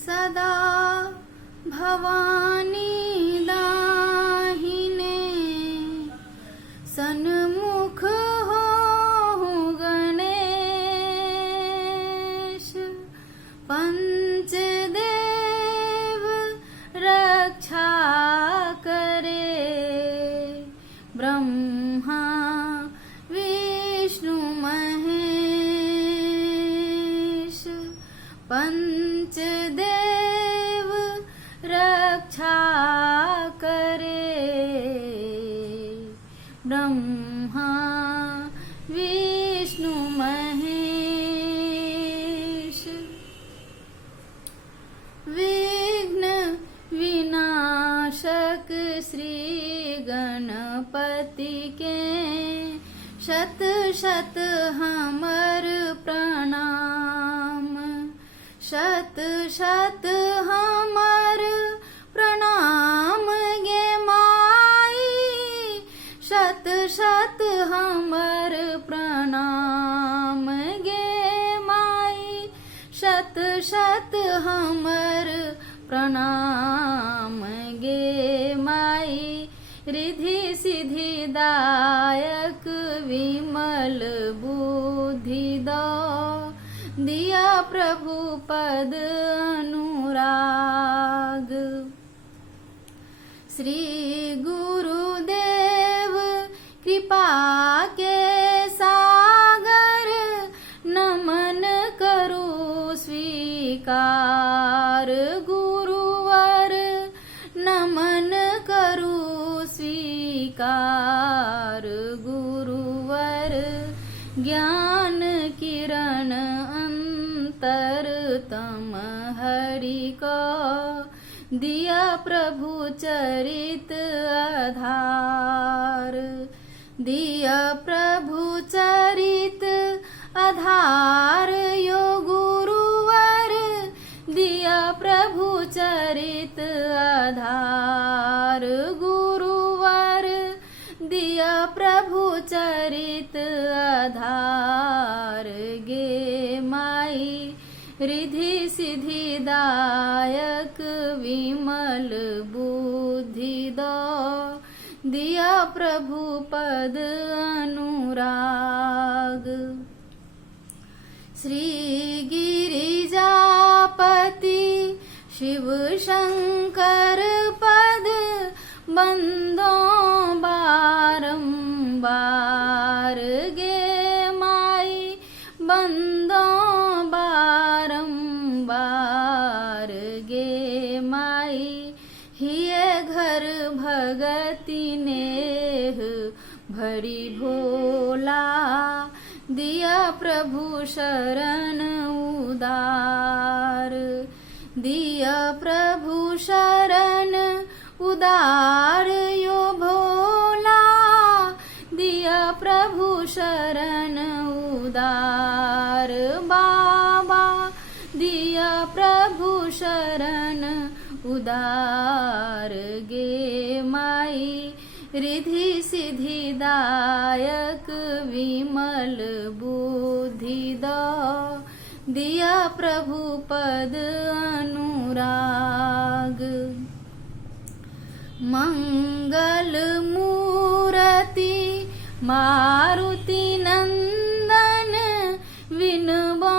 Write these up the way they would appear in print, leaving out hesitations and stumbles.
सदा भवानी दाहिने सन्मुख हो गणेश। पंचदेव रक्षा करे ब्रह्मा विष्णु महेश। पंचदेव रक्षा करे ब्रह्मा विष्णु महेश। विघ्न विनाशक श्री गणपति के शत शत हमर प्रणाम। शत शत हमर प्रणाम गे माई। शत शत हमर प्रणाम गे माई। शत शत हमर प्रणाम गे माई। रिधि सिद्धि दायक विमल बुद्धि दो दिया प्रभु पद अनुराग। श्री गुरुदेव कृपा के सागर नमन करो स्वीकार। गुरुवर नमन करो स्वीकार। गुरुवर ज्ञान किरण अंतरतम हरि को दिया प्रभु चरित आधार। दिया प्रभु चरित आधार यो गुरुवर। दिया प्रभु चरित आधार गुरुवर। दिया प्रभु चरित आधार गे माई। रिधि सिद्धि दायक विमल बुद्धि दो दिया प्रभु पद अनुराग। श्री गिरिजापति शिव शंकर पद बंदो बारंबार गे माई। बंदो बारंबार गे माई। हिये घर भगति नेह भरी भोला दिया प्रभु शरण उदार। दिया प्रभु शरण उदार यो भोला। दिया प्रभु शरण उदार बाबा। दिया प्रभु शरण उदार गे माई। रिधि सिद्धि दायक विमल बुद्धि दो दिया प्रभु पद अनुराग। मंगल मूर्ति मारुति नंदन विनबो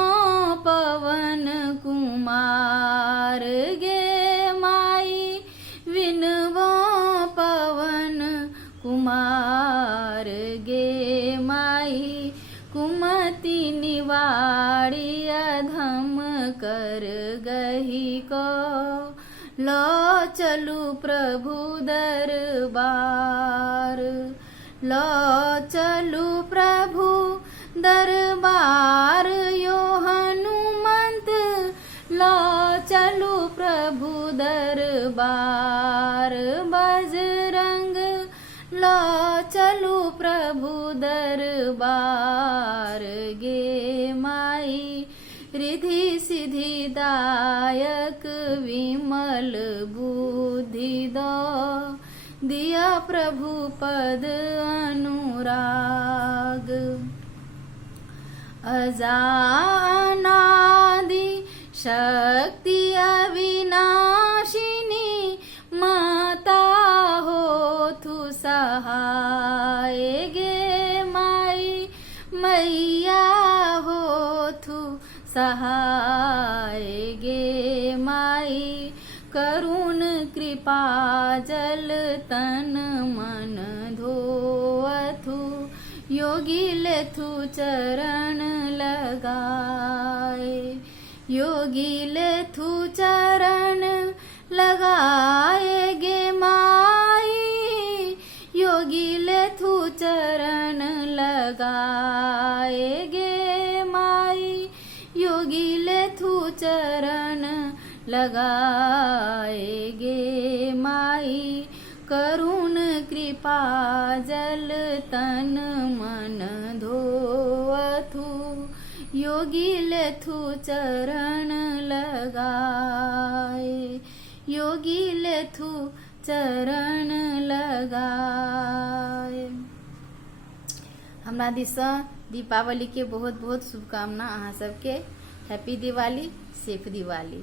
पवन कुमार गे माई। विनबो पवन कुमार गे माई। कुमति निवाड़ी अधम कर गही को लो चलू प्रभु दरबार। लो चलू प्रभु दरबार यो हनुमंत। लो चलू प्रभु दरबार बजरंग। लो चलू प्रभु दरबार गे माई। रिधि सिद्धि दायक विमल बुद्धि दो दिया प्रभु पद अनुराग। अजानादि शक्ति अथु सहाय गे माई करुण कृपा जल तन मन धोअथु योगी लेथु चरण लगाए योगी लेथु चरण लगाए गे माई योगी लेथु चरण लगाए गे माई योगी लेथु चरण लगाए गे माई करुण कृपा जल तन मन धोअथु योगी लेथु चरण लगाए योगी लेथु चरण लगाए। हमरा दिससँ दीपावली के बहुत बहुत शुभकामना अहाँ सबके। Happy Diwali, safe Diwali.